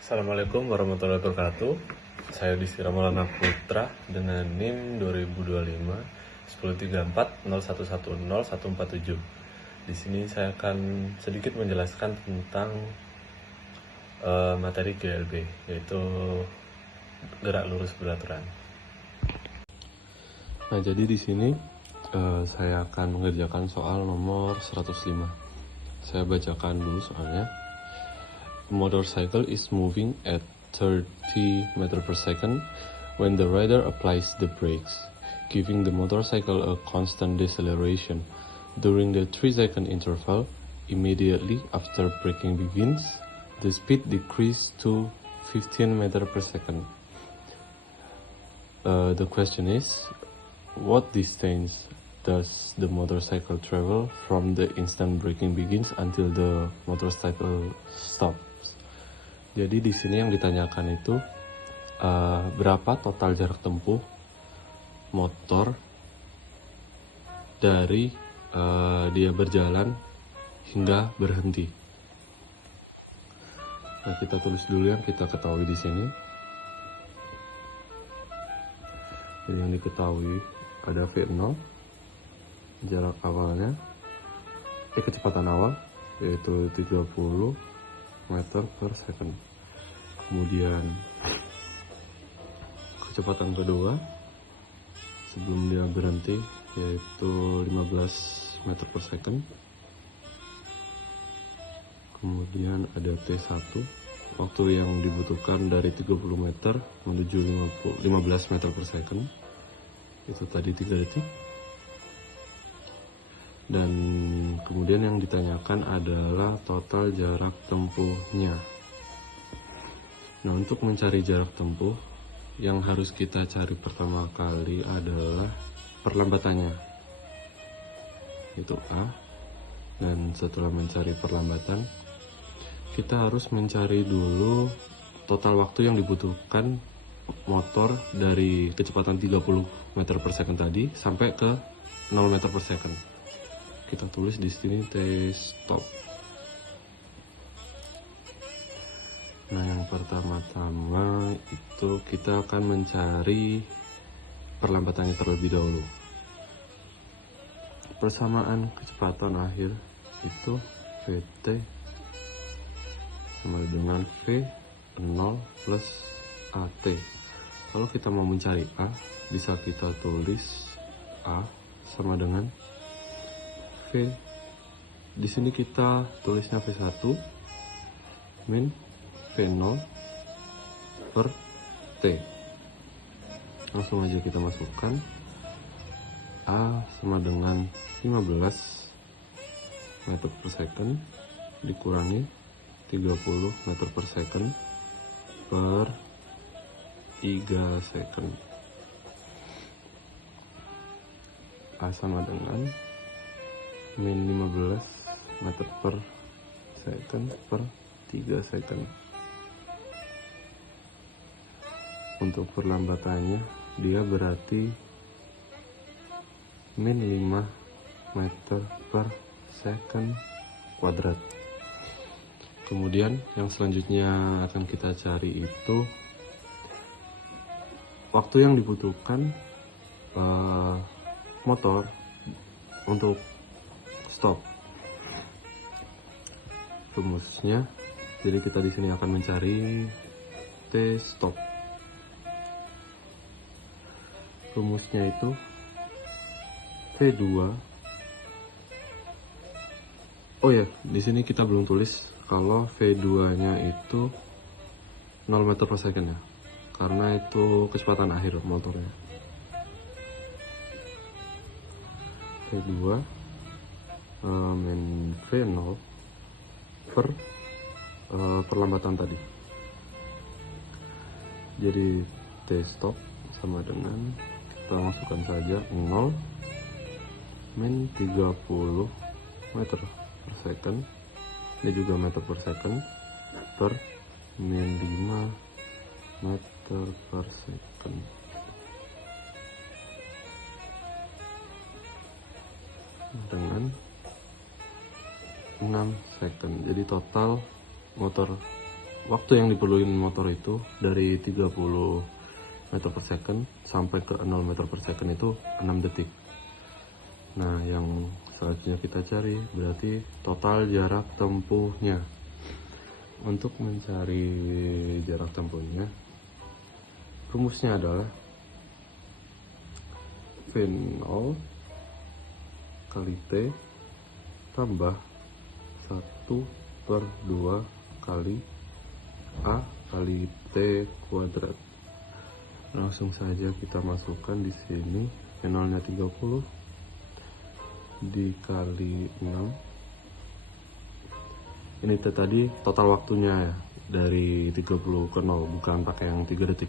Assalamualaikum warahmatullahi wabarakatuh. Saya Distira Maulana Putra dengan NIM 2025 1034 0110 147. Di sini saya akan sedikit menjelaskan tentang materi GLB, yaitu gerak lurus beraturan. Nah, jadi di sini saya akan mengerjakan soal nomor 105. Saya bacakan dulu soalnya. A motorcycle is moving at 30 meters per second when the rider applies the brakes, giving the motorcycle a constant deceleration. During the 3-second interval, immediately after braking begins, the speed decreases to 15 meters per second. The question is, what distance does the motorcycle travel from the instant braking begins until the motorcycle stops? Jadi di sini yang ditanyakan itu berapa total jarak tempuh motor dari dia berjalan hingga berhenti. Nah, kita tulis dulu yang kita ketahui di sini. Jadi yang diketahui ada V0, jarak awalnya, kecepatan awal yaitu 30 meter per second. Kemudian kecepatan kedua sebelum dia berhenti yaitu 15 meter per second. Kemudian ada T1, waktu yang dibutuhkan dari 30 meter menuju 15 meter per second, itu tadi 3 detik. Dan kemudian yang ditanyakan adalah total jarak tempuhnya. Nah, untuk mencari jarak tempuh, yang harus kita cari pertama kali adalah perlambatannya, itu A. Dan setelah mencari perlambatan, kita harus mencari dulu total waktu yang dibutuhkan motor dari kecepatan 30 meter per second tadi sampai ke 0 meter per second. Kita tulis di sini T-stop. Nah, yang pertama-tama itu kita akan mencari perlambatannya terlebih dahulu. Persamaan kecepatan akhir itu Vt sama dengan V0 plus At. Kalau kita mau mencari A, bisa kita tulis A sama dengan V. Di sini kita tulisnya V1 min V0 per T. Langsung aja kita masukkan A sama dengan 15 meter per second dikurangi 30 meter per second per 3 second. A sama dengan min 15 meter per second per 3 second. Untuk perlambatannya dia berarti min 5 meter per second kuadrat. Kemudian yang selanjutnya akan kita cari itu waktu yang dibutuhkan motor untuk stop. Rumusnya, jadi kita di sini akan mencari T-stop. Rumusnya itu V2. Oh ya, di sini kita belum tulis kalau V2-nya itu 0 meter per second ya, karena itu kecepatan akhir motornya. V2 min V0 per perlambatan tadi. Jadi T-stop sama dengan, kita masukkan saja 0 min 30 meter per second, ini juga meter per second, per min 5 meter per second. Dengan 6 second. Jadi total motor waktu yang diperlukan motor itu dari 30 meter per second sampai ke 0 meter per second itu 6 detik. Nah, yang selanjutnya kita cari berarti total jarak tempuhnya. Untuk mencari jarak tempuhnya, rumusnya adalah V0 kali T tambah 1/2 kali A kali T kuadrat. Langsung saja kita masukkan di sini. V0 nya 30 dikali 6. Ini tadi total waktunya ya, dari 30 ke 0, bukan pakai yang 3 detik.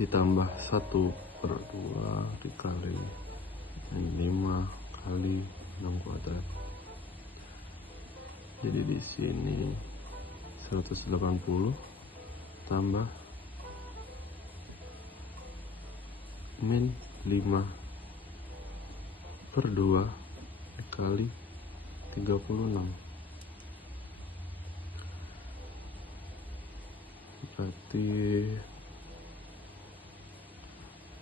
Ditambah 1/2 dikali 5 kali 6 kuadrat. Jadi di sini 180 tambah min 5/2 dikali 36. Berarti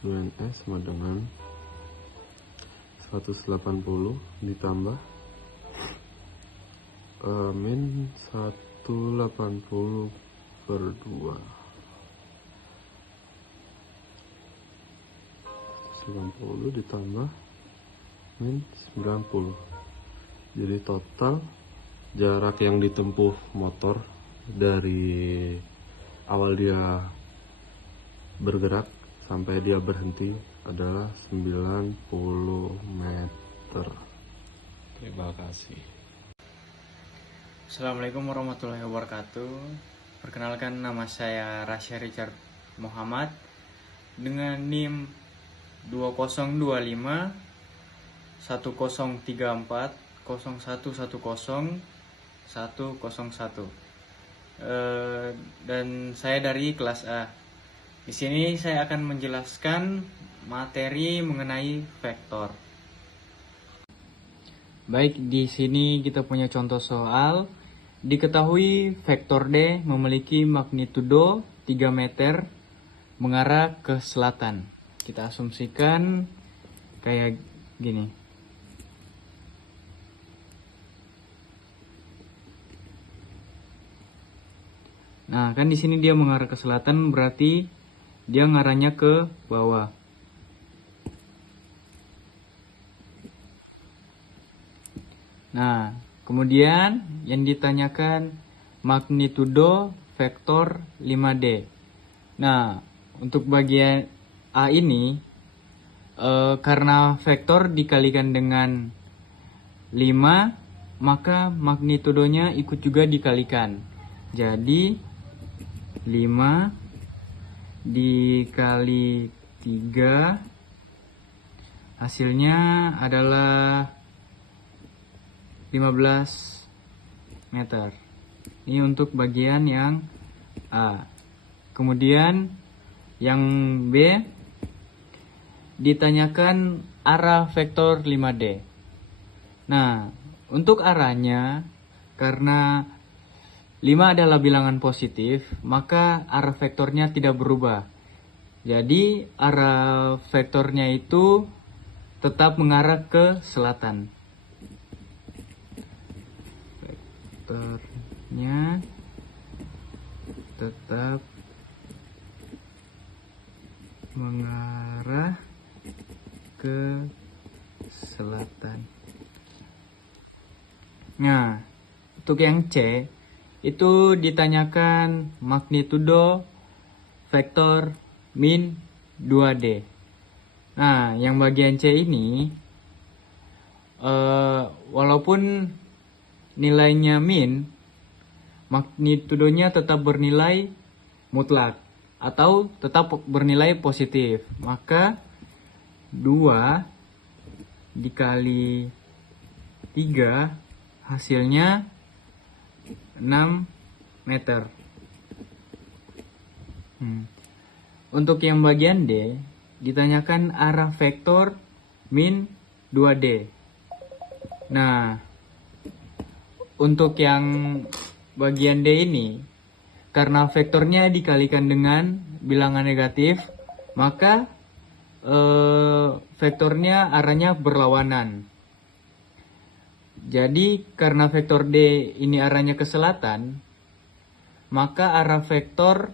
2NS sama dengan 180 ditambah min 180/2. 90 ditambah min 90. Jadi total jarak yang ditempuh motor dari awal dia bergerak sampai dia berhenti adalah 90 meter. Terima kasih. Assalamualaikum warahmatullahi wabarakatuh. Perkenalkan, nama saya Rasya Richard Muhammad dengan NIM 2025 1034 0110 101. Dan saya dari kelas A. Di sini saya akan menjelaskan materi mengenai vektor. Baik, di sini kita punya contoh soal. Diketahui vektor D memiliki magnitudo 3 meter mengarah ke selatan. Kita asumsikan kayak gini. Nah, kan di sini dia mengarah ke selatan, berarti dia ngarahnya ke bawah. Nah, kemudian yang ditanyakan magnitudo vektor 5D. Nah, untuk bagian A ini, karena vektor dikalikan dengan 5, maka magnitudonya ikut juga dikalikan. Jadi 5 dikali 3 hasilnya adalah 15 meter. Ini untuk bagian yang A. Kemudian yang B ditanyakan arah vektor 5D. Nah, untuk arahnya, karena 5 adalah bilangan positif, maka arah vektornya tidak berubah. Jadi arah vektornya itu tetap mengarah ke selatan. Vektornya tetap mengarah ke selatan. Nah, untuk yang C itu ditanyakan magnitudo vektor min 2D. Nah, yang bagian C ini walaupun nilainya min, magnitudonya tetap bernilai mutlak atau tetap bernilai positif. Maka 2 dikali 3 hasilnya 6 meter. Untuk yang bagian D ditanyakan arah vektor min 2D. Nah, untuk yang bagian D ini, karena vektornya dikalikan dengan bilangan negatif, maka vektornya arahnya berlawanan. Jadi karena vektor D ini arahnya ke selatan, maka arah vektor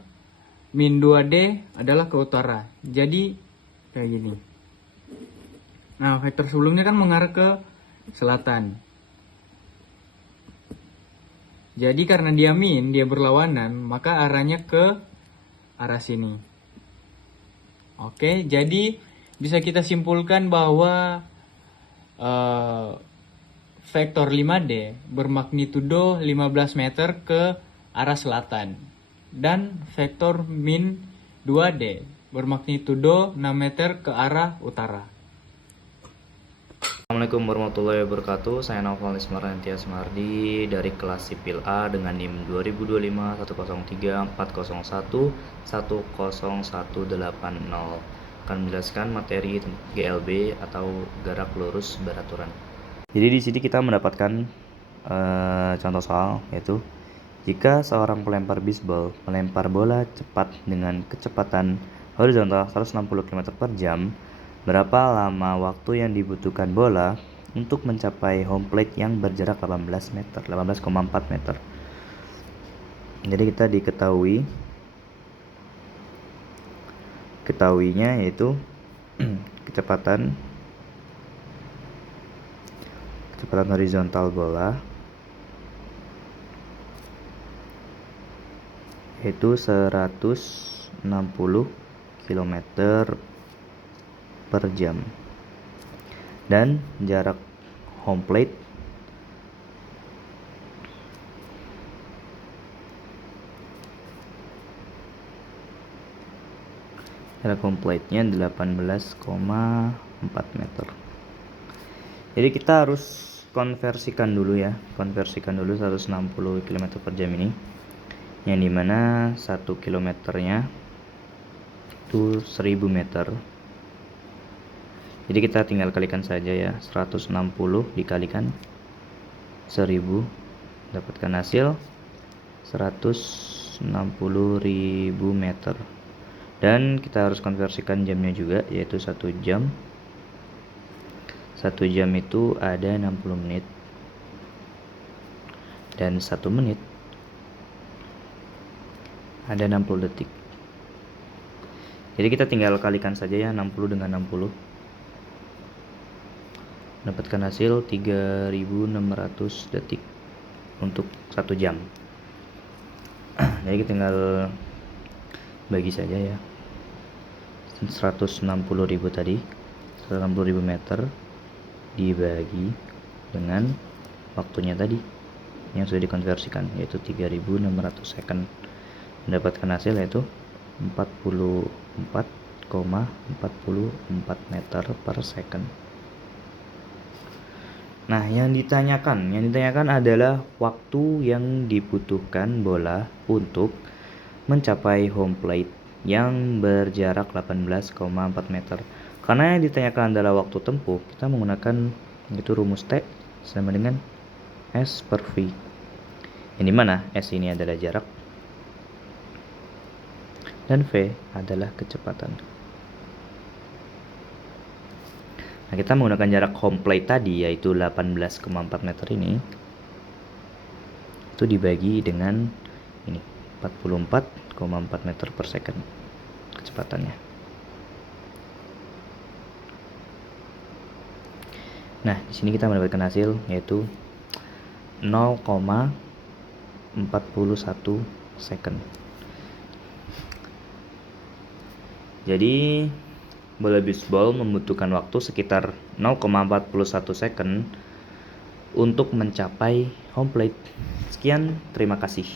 min 2D adalah ke utara. Jadi kayak gini. Nah, vektor sebelumnya kan mengarah ke selatan. Jadi karena dia min, dia berlawanan, maka arahnya ke arah sini. Oke, jadi bisa kita simpulkan bahwa vektor 5D bermagnitudo 15 meter ke arah selatan. Dan vektor min 2D bermagnitudo 6 meter ke arah utara. Assalamualaikum warahmatullahi wabarakatuh. Saya Naufal Ismarantia Sumardi dari kelas Sipil A dengan NIM 2025 103 401 10180. Akan menjelaskan materi GLB atau gerak lurus beraturan. Jadi di sini kita mendapatkan contoh soal, yaitu jika seorang pelempar bisbol melempar bola cepat dengan kecepatan horizontal 160 km per jam, berapa lama waktu yang dibutuhkan bola untuk mencapai home plate yang berjarak 18,4 meter. Jadi kita ketahuinya yaitu kecepatan horizontal bola yaitu 160 km per jam, dan jarak home plate nya 18,4 meter. Jadi kita harus konversikan dulu 160 km per jam ini, yang dimana 1 kilometernya itu 1000 meter. Jadi kita tinggal kalikan saja ya, 160 dikalikan 1000, dapatkan hasil 160.000 meter. Dan kita harus konversikan jamnya juga, yaitu 1 jam. 1 jam itu ada 60 menit. Dan 1 menit ada 60 detik. Jadi kita tinggal kalikan saja ya, 60 dengan 60. Dapatkan hasil 3600 detik untuk 1 jam. Jadi kita tinggal bagi saja ya, 160.000 tadi, 160.000 meter dibagi dengan waktunya tadi yang sudah dikonversikan, yaitu 3600 second. Mendapatkan hasil yaitu 44,44 meter per second. Nah, yang ditanyakan adalah waktu yang dibutuhkan bola untuk mencapai home plate yang berjarak 18,4 meter. Karena yang ditanyakan adalah waktu tempuh, kita menggunakan itu rumus T sama dengan S per V. Yang dimana S ini adalah jarak dan V adalah kecepatan. Nah, kita menggunakan jarak home plate tadi, yaitu 18,4 meter ini, itu dibagi dengan ini 44,4 meter per second kecepatannya. Nah, di sini kita mendapatkan hasil yaitu 0,41 second. Jadi bola bisbol membutuhkan waktu sekitar 0,41 second untuk mencapai home plate. Sekian, terima kasih.